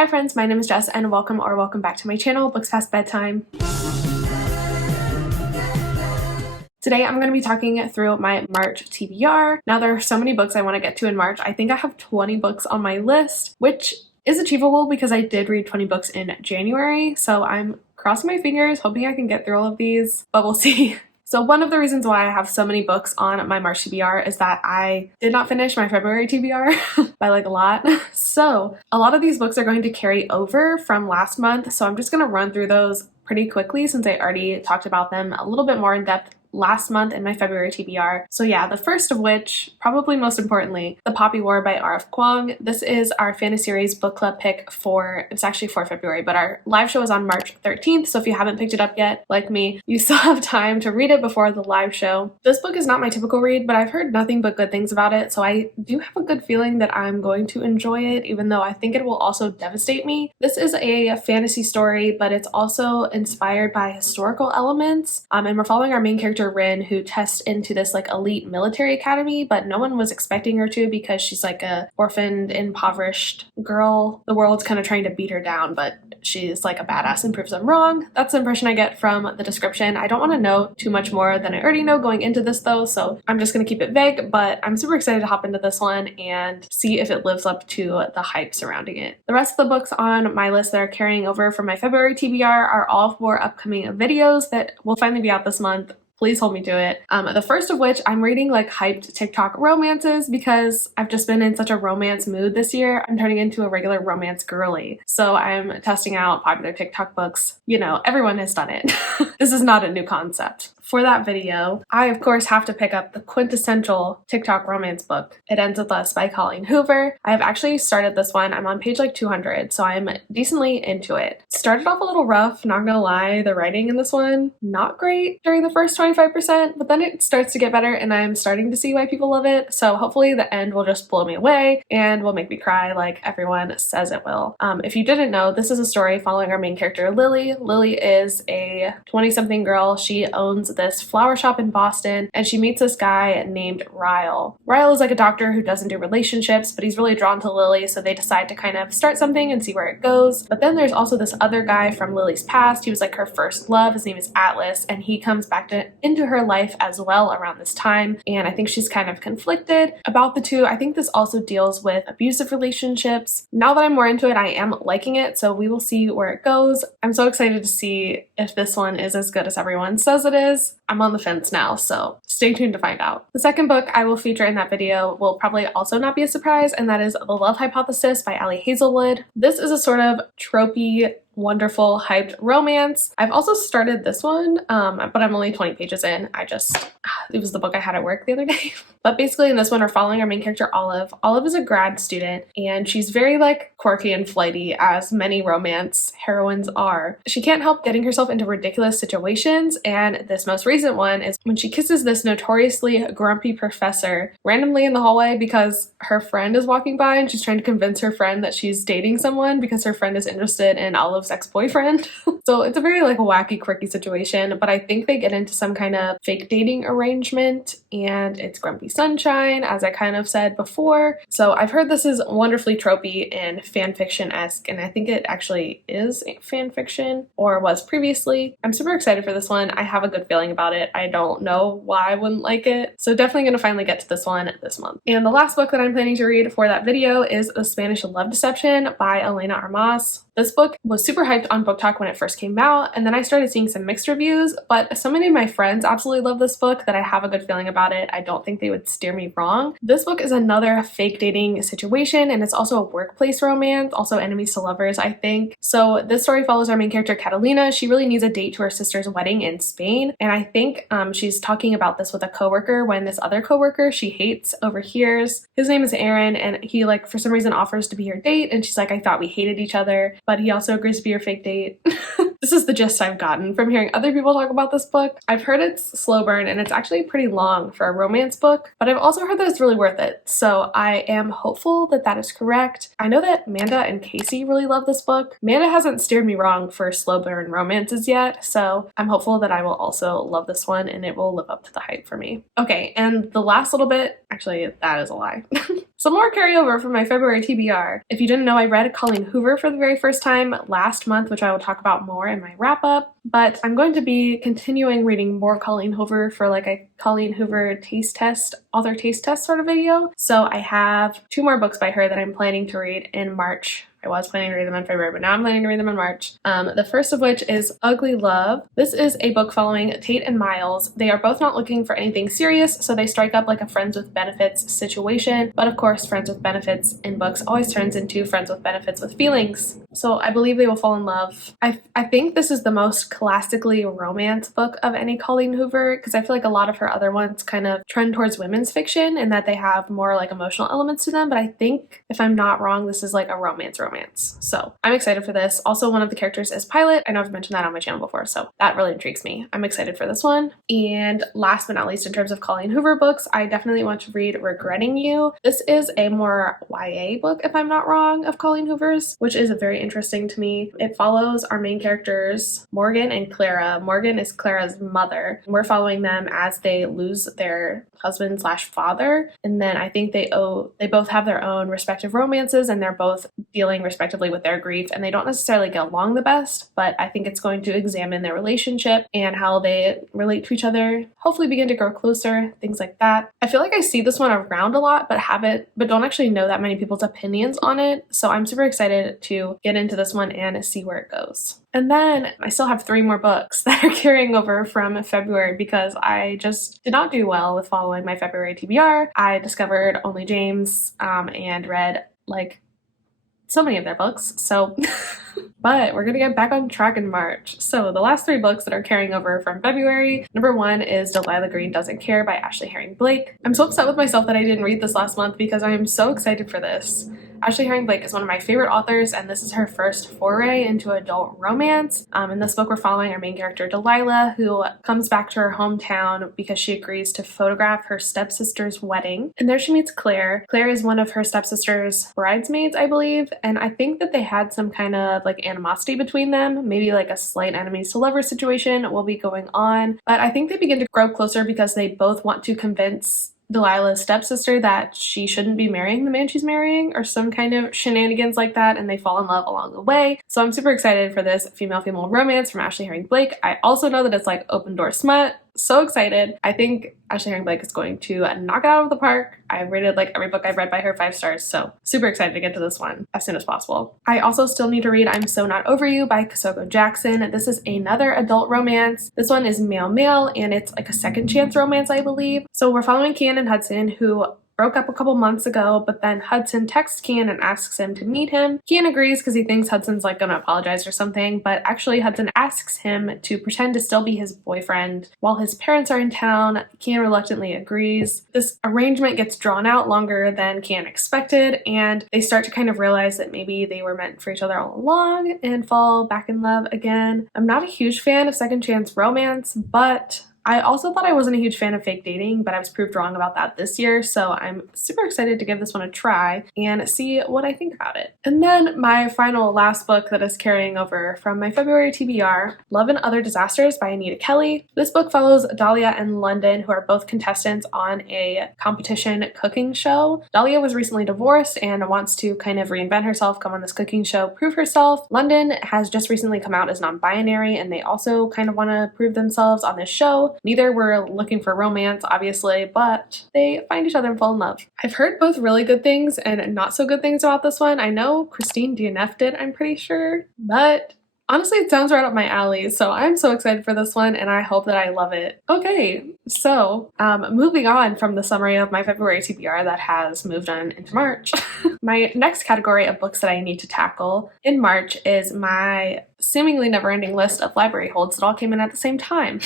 Hi friends, my name is Jess and welcome back to my channel, Books Past Bedtime. Today I'm going to be talking through my March TBR. Now there are so many books I want to get to in March. I think I have 20 books on my list, which is achievable because I did read 20 books in January, so I'm crossing my fingers, hoping I can get through all of these, but we'll see. So one of the reasons why I have so many books on my March TBR is that I did not finish my February TBR by like a lot. So a lot of these books are going to carry over from last month. So I'm just going to run through those pretty quickly since I already talked about them a little bit more in depth last month in my February TBR. So yeah, the first of which, probably most importantly, The Poppy War by R.F. Kuang. This is our fantasy series book club pick it's actually for February, but our live show is on March 13th. So if you haven't picked it up yet, like me, you still have time to read it before the live show. This book is not my typical read, but I've heard nothing but good things about it. So I do have a good feeling that I'm going to enjoy it, even though I think it will also devastate me. This is a fantasy story, but it's also inspired by historical elements. And we're following our main character Rin, who tests into this like elite military academy, but no one was expecting her to because she's like a orphaned, impoverished girl. The world's kind of trying to beat her down, but she's like a badass and proves them wrong. That's the impression I get from the description. I don't want to know too much more than I already know going into this though, so I'm just going to keep it vague, but I'm super excited to hop into this one and see if it lives up to the hype surrounding it. The rest of the books on my list that are carrying over from my February TBR are all for upcoming videos that will finally be out this month. Please hold me to it. The first of which I'm reading like hyped TikTok romances because I've just been in such a romance mood this year. I'm turning into a regular romance girly. So I'm testing out popular TikTok books. You know, everyone has done it. This is not a new concept. For that video, I of course have to pick up the quintessential TikTok romance book, It Ends With Us by Colleen Hoover. I have actually started this one. I'm on page like 200, so I'm decently into it. Started off a little rough, not gonna lie. The writing in this one, not great during the first 25%, but then it starts to get better and I'm starting to see why people love it. So hopefully the end will just blow me away and will make me cry like everyone says it will. If you didn't know, this is a story following our main character, Lily. Lily is a 20-something girl. She owns this flower shop in Boston and she meets this guy named Ryle. Ryle is like a doctor who doesn't do relationships, but he's really drawn to Lily, so they decide to kind of start something and see where it goes. But then there's also this other guy from Lily's past. He was like her first love. His name is Atlas, and he comes back into her life as well around this time, and I think she's kind of conflicted about the two. I think this also deals with abusive relationships. Now that I'm more into it, I am liking it, so we will see where it goes. I'm so excited to see if this one is as good as everyone says it is. I'm on the fence now, so stay tuned to find out. The second book I will feature in that video will probably also not be a surprise, and that is The Love Hypothesis by Ali Hazelwood. This is a sort of tropey, wonderful, hyped romance. I've also started this one, but I'm only 20 pages in. It was the book I had at work the other day. But basically in this one, we're following our main character, Olive. Olive is a grad student, and she's very like quirky and flighty, as many romance heroines are. She can't help getting herself into ridiculous situations, and this most recent one is when she kisses this notoriously grumpy professor randomly in the hallway because her friend is walking by and she's trying to convince her friend that she's dating someone because her friend is interested in Olive's ex-boyfriend. So it's a very like wacky, quirky situation, but I think they get into some kind of fake dating arrangement and it's Grumpy Sunshine, as I kind of said before. So I've heard this is wonderfully tropey and fan fiction-esque, and I think it actually is fan fiction, or was previously. I'm super excited for this one. I have a good feeling about it. I don't know why I wouldn't like it. So definitely gonna finally get to this one this month. And the last book that I'm planning to read for that video is The Spanish Love Deception by Elena Armas. This book was super hyped on Book Talk when it first came out, and then I started seeing some mixed reviews, but so many of my friends absolutely love this book that I have a good feeling about it. I don't think they would steer me wrong. This book is another fake dating situation, and it's also a workplace romance, also enemies to lovers, I think. So this story follows our main character, Catalina. She really needs a date to her sister's wedding in Spain, and I think she's talking about this with a coworker when this other coworker she hates overhears. His name is Aaron, and he like for some reason offers to be her date, and she's like, I thought we hated each other, but he also agrees to be your fake date. This is the gist I've gotten from hearing other people talk about this book. I've heard it's slow burn and it's actually pretty long for a romance book, but I've also heard that it's really worth it. So I am hopeful that that is correct. I know that Amanda and Casey really love this book. Amanda hasn't steered me wrong for slow burn romances yet, so I'm hopeful that I will also love this one and it will live up to the hype for me. Okay, and the last little bit, actually that is a lie. Some more carryover from my February TBR. If you didn't know, I read Colleen Hoover for the very first time last month, which I will talk about more in my wrap up. But I'm going to be continuing reading more Colleen Hoover for like a Colleen Hoover taste test, author taste test sort of video. So I have 2 more books by her that I'm planning to read in March. I was planning to read them in February, but now I'm planning to read them in March. The first of which is Ugly Love. This is a book following Tate and Miles. They are both not looking for anything serious, so they strike up like a friends with benefits situation. But of course, friends with benefits in books always turns into friends with benefits with feelings. So I believe they will fall in love. I think this is the most classically romance book of any Colleen Hoover, because I feel like a lot of her other ones kind of trend towards women's fiction and that they have more like emotional elements to them. But I think, if I'm not wrong, this is like a romance. So I'm excited for this. Also, one of the characters is Pilot. I know I've mentioned that on my channel before, so that really intrigues me. I'm excited for this one. And last but not least, in terms of Colleen Hoover books, I definitely want to read Regretting You. This is a more YA book, if I'm not wrong, of Colleen Hoover's, which is very interesting to me. It follows our main characters, Morgan and Clara. Morgan is Clara's mother. We're following them as they lose their husband/father, and then I think they both have their own respective romances, and they're both dealing respectively with their grief, and they don't necessarily get along the best, but I think it's going to examine their relationship and how they relate to each other, hopefully begin to grow closer, things like that. I feel like I see this one around a lot, but don't actually know that many people's opinions on it, so I'm super excited to get into this one and see where it goes. And then I still have 3 more books that are carrying over from February because I just did not do well with following my February TBR. I discovered Only James and read like so many of their books, so but we're gonna get back on track in March. So the last 3 books that are carrying over from February, number 1 is Delilah Green Doesn't Care by Ashley Herring Blake. I'm so upset with myself that I didn't read this last month because I am so excited for this. Ashley Herring Blake is one of my favorite authors, and this is her first foray into adult romance. In this book, we're following our main character, Delilah, who comes back to her hometown because she agrees to photograph her stepsister's wedding. And there she meets Claire. Claire is one of her stepsister's bridesmaids, I believe, and I think that they had some kind of like animosity between them, maybe like a slight enemies to lovers situation will be going on. But I think they begin to grow closer because they both want to convince Delilah's stepsister that she shouldn't be marrying the man she's marrying, or some kind of shenanigans like that, and they fall in love along the way. So I'm super excited for this female romance from Ashley Herring Blake. I also know that it's like open door smut. So excited. I think Ashley Herring Blake is going to knock it out of the park. I rated like every book I've read by her 5 stars, so super excited to get to this one as soon as possible. I also still need to read I'm So Not Over You by Kosoko Jackson. This is another adult romance. This one is male, and it's like a second chance romance, I believe. So we're following Kian and Hudson, who broke up a couple months ago, but then Hudson texts Kian and asks him to meet him. Kian agrees because he thinks Hudson's like gonna apologize or something, but actually Hudson asks him to pretend to still be his boyfriend while his parents are in town. Kian reluctantly agrees. This arrangement gets drawn out longer than Kian expected, and they start to kind of realize that maybe they were meant for each other all along and fall back in love again. I'm not a huge fan of second chance romance, but I also thought I wasn't a huge fan of fake dating, but I was proved wrong about that this year, so I'm super excited to give this one a try and see what I think about it. And then my last book that is carrying over from my February TBR, Love and Other Disasters by Anita Kelly. This book follows Dahlia and London, who are both contestants on a competition cooking show. Dahlia was recently divorced and wants to kind of reinvent herself, come on this cooking show, prove herself. London has just recently come out as non-binary, and they also kind of want to prove themselves on this show. Neither were looking for romance, obviously, but they find each other and fall in love. I've heard both really good things and not so good things about this one. I know Christine DNF did, I'm pretty sure, but honestly, it sounds right up my alley, so I'm so excited for this one, and I hope that I love it. Okay, so moving on from the summary of my February TBR that has moved on into March, my next category of books that I need to tackle in March is my seemingly never-ending list of library holds that all came in at the same time.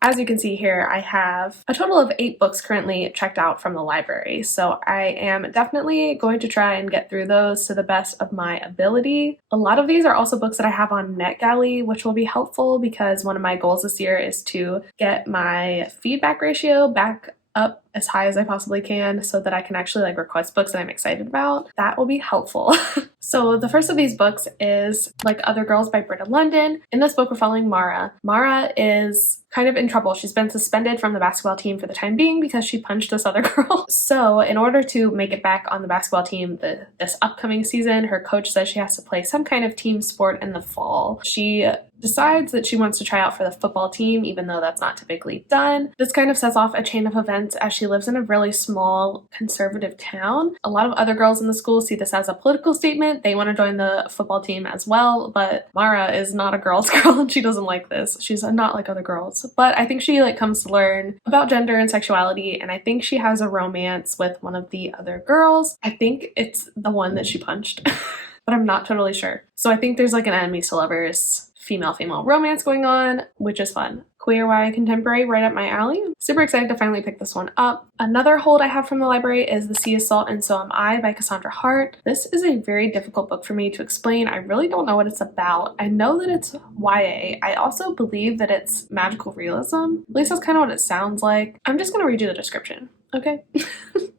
As you can see here, I have a total of 8 books currently checked out from the library, so I am definitely going to try and get through those to the best of my ability. A lot of these are also books that I have on NetGalley, which will be helpful because one of my goals this year is to get my feedback ratio back up as high as I possibly can so that I can actually like request books that I'm excited about. That will be helpful. So the first of these books is Like Other Girls by Britta London. In this book, we're following Mara. Mara is kind of in trouble. She's been suspended from the basketball team for the time being because she punched this other girl. So in order to make it back on the basketball team this upcoming season, her coach says she has to play some kind of team sport in the fall. She decides that she wants to try out for the football team, even though that's not typically done. This kind of sets off a chain of events as she lives in a really small conservative town. A lot of other girls in the school see this as a political statement. They want to join the football team as well, but Mara is not a girl's girl and she doesn't like this. She's not like other girls. But I think she like comes to learn about gender and sexuality, and I think she has a romance with one of the other girls. I think it's the one that she punched, but I'm not totally sure. So I think there's like an enemies to lovers female-female romance going on, which is fun. Queer YA contemporary, right up my alley. Super excited to finally pick this one up. Another hold I have from the library is The Sea is Salt and So Am I by Cassandra Hart. This is a very difficult book for me to explain. I really don't know what it's about. I know that it's YA. I also believe that it's magical realism. At least that's kind of what it sounds like. I'm just gonna read you the description, okay?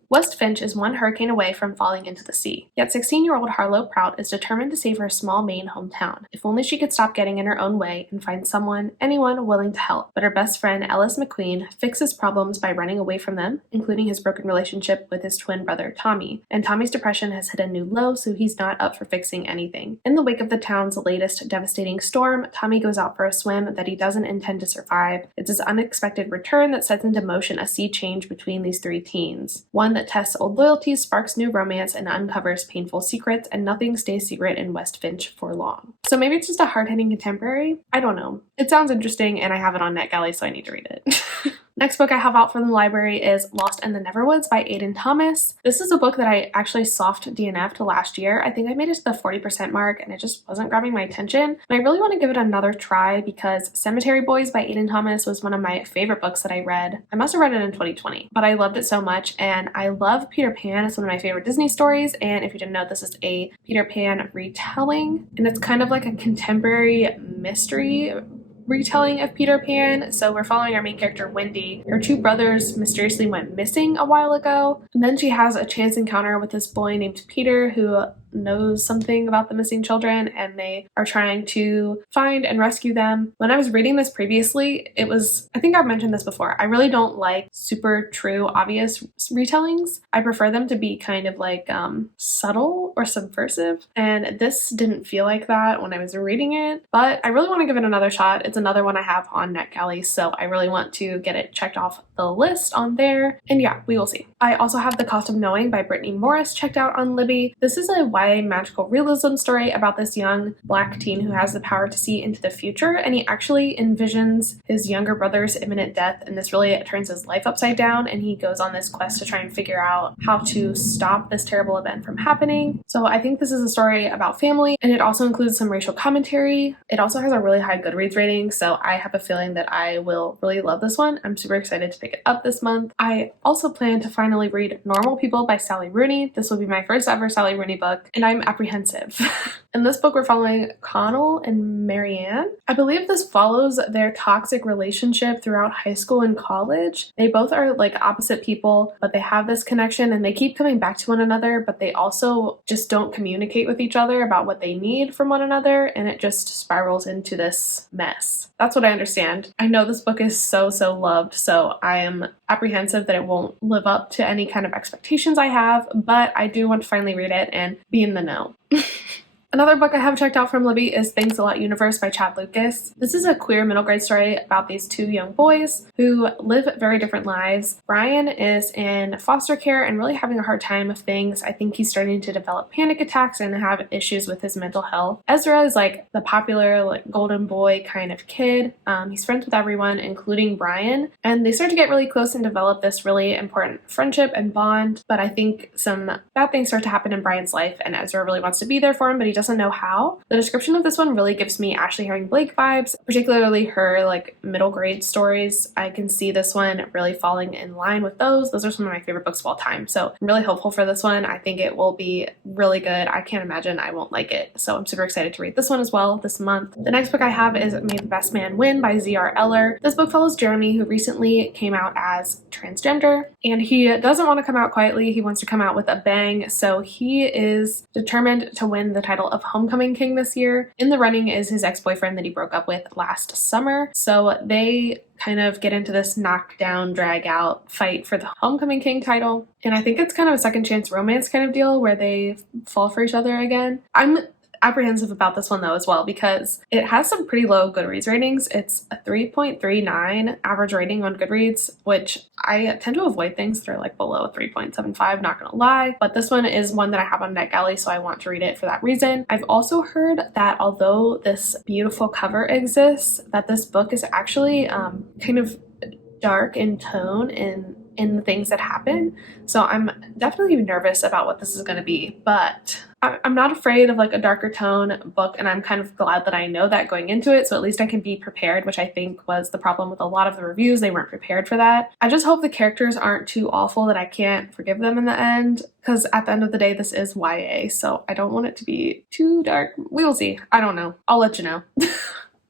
West Finch is one hurricane away from falling into the sea. Yet 16-year-old Harlow Prout is determined to save her small Maine hometown. If only she could stop getting in her own way and find anyone willing to help. But her best friend, Ellis McQueen, fixes problems by running away from them, including his broken relationship with his twin brother, Tommy. And Tommy's depression has hit a new low, so he's not up for fixing anything. In the wake of the town's latest devastating storm, Tommy goes out for a swim that he doesn't intend to survive. It's his unexpected return that sets into motion a sea change between these three teens. One that tests old loyalties, sparks new romance, and uncovers painful secrets, and nothing stays secret in West Finch for long. So maybe it's just a hard-hitting contemporary? I don't know. It sounds interesting, and I have it on NetGalley, so I need to read it. Next book I have out from the library is Lost in the Neverwoods by Aiden Thomas. This is a book that I actually soft DNF'd last year. I think I made it to the 40% mark and it just wasn't grabbing my attention. And I really want to give it another try because Cemetery Boys by Aiden Thomas was one of my favorite books that I read. I must have read it in 2020, but I loved it so much, and I love Peter Pan. It's one of my favorite Disney stories, and if you didn't know, this is a Peter Pan retelling, and it's kind of like a contemporary mystery retelling of Peter Pan. So we're following our main character, Wendy. Her two brothers mysteriously went missing a while ago, and then she has a chance encounter with this boy named Peter who knows something about the missing children, and they are trying to find and rescue them. When I was reading this previously, I think I've mentioned this before, I really don't like super true, obvious retellings. I prefer them to be kind of like subtle or subversive, and this didn't feel like that when I was reading it, but I really want to give it another shot. It's another one I have on NetGalley, so I really want to get it checked off the list on there, and yeah, we will see. I also have The Cost of Knowing by Brittany Morris checked out on Libby. This is a YA magical realism story about this young black teen who has the power to see into the future, and he actually envisions his younger brother's imminent death, and this really turns his life upside down, and he goes on this quest to try and figure out how to stop this terrible event from happening. So I think this is a story about family, and it also includes some racial commentary. It also has a really high Goodreads rating, so I have a feeling that I will really love this one. I'm super excited to pick it up this month. I also plan to finally read Normal People by Sally Rooney. This will be my first ever Sally Rooney book, and I'm apprehensive. In this book, we're following Connell and Marianne. I believe this follows their toxic relationship throughout high school and college. They both are like opposite people, but they have this connection and they keep coming back to one another, but they also just don't communicate with each other about what they need from one another, and it just spirals into this mess. That's what I understand. I know this book is so loved, so I am apprehensive that it won't live up to any kind of expectations I have, but I do want to finally read it and be in the know. Another book I have checked out from Libby is Thanks a Lot Universe by Chad Lucas. This is a queer middle grade story about these two young boys who live very different lives. Brian is in foster care and really having a hard time of things. I think he's starting to develop panic attacks and have issues with his mental health. Ezra is like the popular like golden boy kind of kid. He's friends with everyone, including Brian, and they start to get really close and develop this really important friendship and bond. But I think some bad things start to happen in Brian's life, and Ezra really wants to be there for him, but he doesn't doesn't know how. The description of this one really gives me Ashley Herring Blake vibes, particularly her like middle grade stories. I can see this one really falling in line with those. Those are some of my favorite books of all time. So I'm really hopeful for this one. I think it will be really good. I can't imagine I won't like it. So I'm super excited to read this one as well this month. The next book I have is May the Best Man Win by Z.R. Eller. This book follows Jeremy, who recently came out as transgender, and he doesn't want to come out quietly. He wants to come out with a bang. So he is determined to win the title of Homecoming King this year. In the running is his ex-boyfriend that he broke up with last summer. So they kind of get into this knockdown, drag out fight for the Homecoming King title. And I think it's kind of a second chance romance kind of deal where they fall for each other again. I'm apprehensive about this one though as well because it has some pretty low Goodreads ratings. It's a 3.39 average rating on Goodreads, which I tend to avoid things that are like below 3.75, not gonna lie, but this one is one that I have on NetGalley, so I want to read it for that reason. I've also heard that although this beautiful cover exists, that this book is actually kind of dark in tone and in the things that happen. So I'm definitely nervous about what this is going to be, but I'm not afraid of like a darker tone book, and I'm kind of glad that I know that going into it, so at least I can be prepared, which I think was the problem with a lot of the reviews. They weren't prepared for that. I just hope the characters aren't too awful that I can't forgive them in the end, because at the end of the day, this is YA, so I don't want it to be too dark. We will see. I don't know. I'll let you know.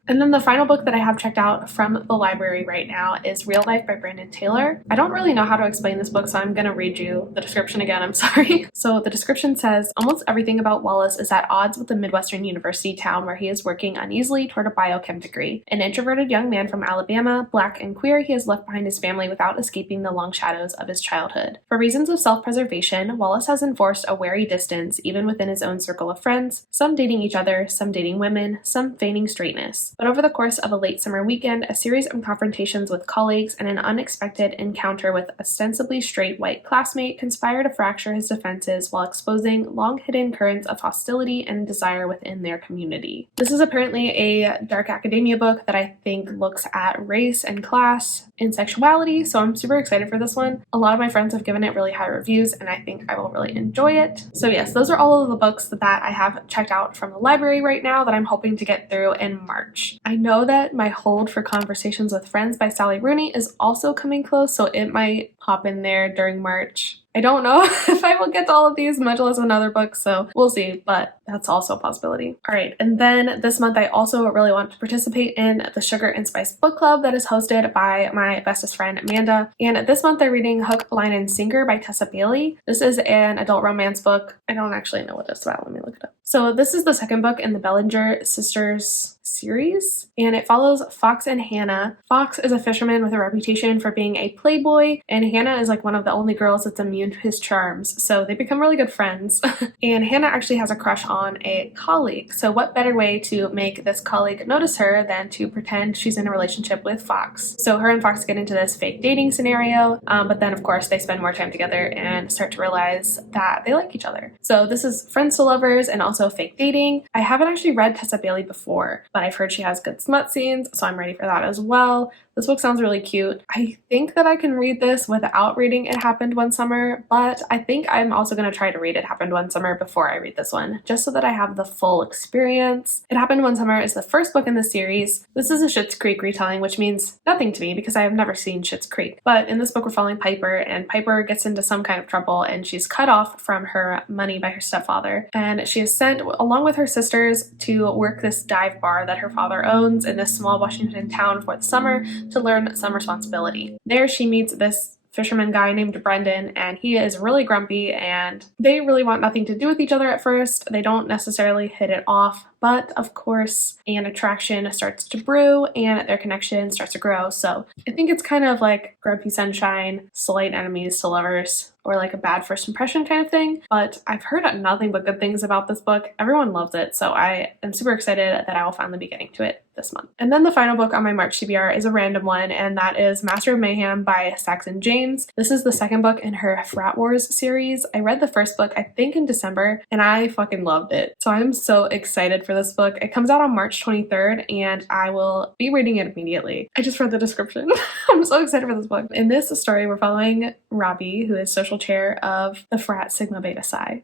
And then the final book that I have checked out from the library right now is Real Life by Brandon Taylor. I don't really know how to explain this book, so I'm going to read you the description again. I'm sorry. So the description says, almost everything about Wallace is at odds with the Midwestern university town where he is working uneasily toward a biochem degree. An introverted young man from Alabama, black and queer, he has left behind his family without escaping the long shadows of his childhood. For reasons of self-preservation, Wallace has enforced a wary distance even within his own circle of friends, some dating each other, some dating women, some feigning straightness. But over the course of a late summer weekend, a series of confrontations with colleagues and an unexpected encounter with ostensibly straight white classmate conspire to fracture his defenses while exposing long-hidden currents of hostility and desire within their community. This is apparently a dark academia book that I think looks at race and class and sexuality, so I'm super excited for this one. A lot of my friends have given it really high reviews, and I think I will really enjoy it. So yes, those are all of the books that I have checked out from the library right now that I'm hoping to get through in March. I know that my hold for Conversations with Friends by Sally Rooney is also coming close, so it might pop in there during March. I don't know if I will get to all of these, much less another book, so we'll see, but that's also a possibility. All right, and then this month I also really want to participate in the Sugar and Spice Book Club that is hosted by my bestest friend Amanda. And this month they're reading Hook, Line, and Sinker by Tessa Bailey. This is an adult romance book. I don't actually know what it's about. Let me look it up. So this is the second book in the Bellinger Sisters series, and it follows Fox and Hannah. Fox is a fisherman with a reputation for being a playboy, and Hannah is like one of the only girls that's immune to his charms, so they become really good friends. And Hannah actually has a crush on a colleague, so what better way to make this colleague notice her than to pretend she's in a relationship with Fox. So her and Fox get into this fake dating scenario, but then of course they spend more time together and start to realize that they like each other. So this is friends to lovers and also fake dating. I haven't actually read Tessa Bailey before, but I've heard she has good smut scenes, so I'm ready for that as well. This book sounds really cute. I think that I can read this without reading It Happened One Summer, but I think I'm also going to try to read It Happened One Summer before I read this one, just so that I have the full experience. It Happened One Summer is the first book in the series. This is a Schitt's Creek retelling, which means nothing to me because I have never seen Schitt's Creek. But in this book, we're following Piper, and Piper gets into some kind of trouble, and she's cut off from her money by her stepfather. And she is sent, along with her sisters, to work this dive bar that her father owns in this small Washington town for the summer, to learn some responsibility. There she meets this fisherman guy named Brendan, and he is really grumpy, and they really want nothing to do with each other at first. They don't necessarily hit it off, but of course an attraction starts to brew and their connection starts to grow. So I think it's kind of like Grumpy Sunshine, slight enemies to lovers, or like a bad first impression kind of thing. But I've heard nothing but good things about this book. Everyone loves it, so I am super excited that I will finally be getting to it this month. And then the final book on my March TBR is a random one, and that is Master of Mayhem by Saxon James. This is the second book in her Frat Wars series. I read the first book, I think in December, and I fucking loved it. So I'm so excited for this book. It comes out on March 23rd, and I will be reading it immediately. I just read the description. I'm so excited for this book. In this story, we're following Robbie, who is social presidential chair of the frat Sigma Beta Psi.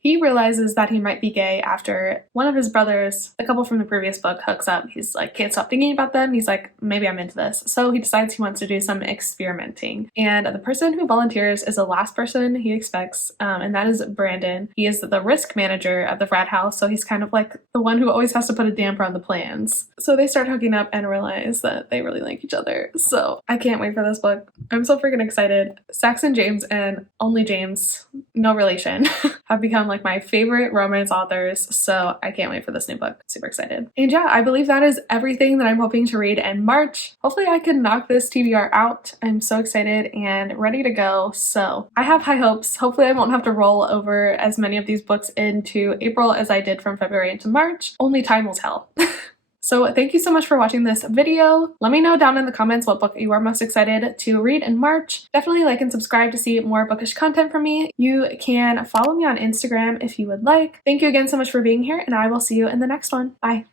He realizes that he might be gay after one of his brothers, the couple from the previous book, hooks up. He's like, can't stop thinking about them. He's like, maybe I'm into this. So he decides he wants to do some experimenting. And the person who volunteers is the last person he expects, and that is Brandon. He is the risk manager of the frat house, so he's kind of like the one who always has to put a damper on the plans. So they start hooking up and realize that they really like each other. So I can't wait for this book. I'm so freaking excited. Saxon James and only James, no relation, have become like my favorite romance authors, so I can't wait for this new book. Super excited. And yeah, I believe that is everything that I'm hoping to read in March. Hopefully I can knock this TBR out. I'm so excited and ready to go, so I have high hopes. Hopefully I won't have to roll over as many of these books into April as I did from February into March. Only time will tell. So thank you so much for watching this video. Let me know down in the comments what book you are most excited to read in March. Definitely like and subscribe to see more bookish content from me. You can follow me on Instagram if you would like. Thank you again so much for being here, and I will see you in the next one. Bye.